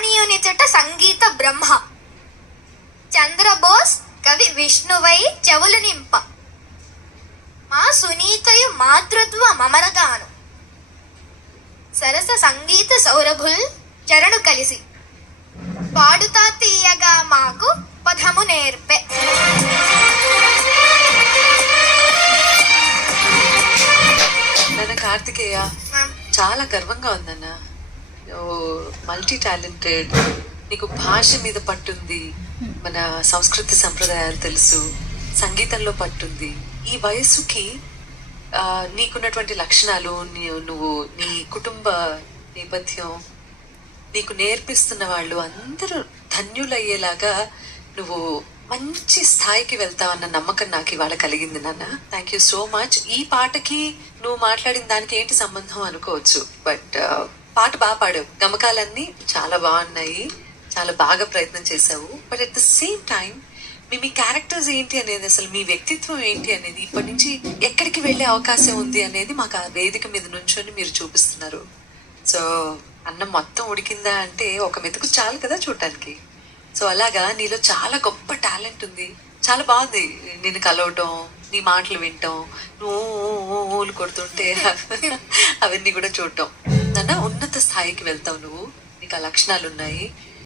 మహనీయునిచట సంగీత బ్రహ్మ చంద్రబోస్ కవి విష్ణువై చెవులు నింప మా సునీతయు మాతృత్వ మమరగాను సరస సంగీత సౌరభుల్ చరణు కలిసి పాడుతా తీయగా మాకు పదము నేర్పే. నాన్న కార్తికేయ, చాలా గర్వంగా ఉందన్న. మల్టీ టాలెంటెడ్, నీకు భాష మీద పట్టుంది, మన సంస్కృతి సంప్రదాయాలు తెలుసు, సంగీతంలో పట్టుంది. ఈ వయస్సుకి నీకున్నటువంటి లక్షణాలు, నువ్వు నీ కుటుంబ నేపథ్యం, నీకు నేర్పిస్తున్న వాళ్ళు అందరూ ధన్యులయ్యేలాగా నువ్వు మంచి స్థాయికి వెళ్తావన్న నమ్మకం నాకు ఇవాళ కలిగింది నాన్న. Thank you so much. ఈ పాటకి నువ్వు మాట్లాడిన దానికి ఏంటి సంబంధం అనుకోవచ్చు, బట్ పాట బాగా పాడావు. గమకాలన్నీ చాలా బాగున్నాయి, చాలా బాగా ప్రయత్నం చేశావు. But at the same time me characters ఏంటి అనేది, అసలు మీ వ్యక్తిత్వం ఏంటి అనేది, ఇప్పటి నుంచి ఎక్కడికి వెళ్ళే అవకాశం ఉంది అనేది మాకు ఆ వేదిక మీద నుంచొని మీరు చూపిస్తున్నారు. సో అన్నం మొత్తం ఉడికిందా అంటే ఒక మెతుకు చాలు కదా చూడటానికి. సో అలాగా నీలో చాలా గొప్ప టాలెంట్ ఉంది. చాలా బాగుంది నిన్ను కలవటం, నీ మాటలు వినటం, నువ్వు కొడుతుంటే అవన్నీ కూడా చూడటం. నాన్న ఉన్నత స్థాయికి వెళ్తావు నువ్వు, నీకు ఆ లక్షణాలు ఉన్నాయి.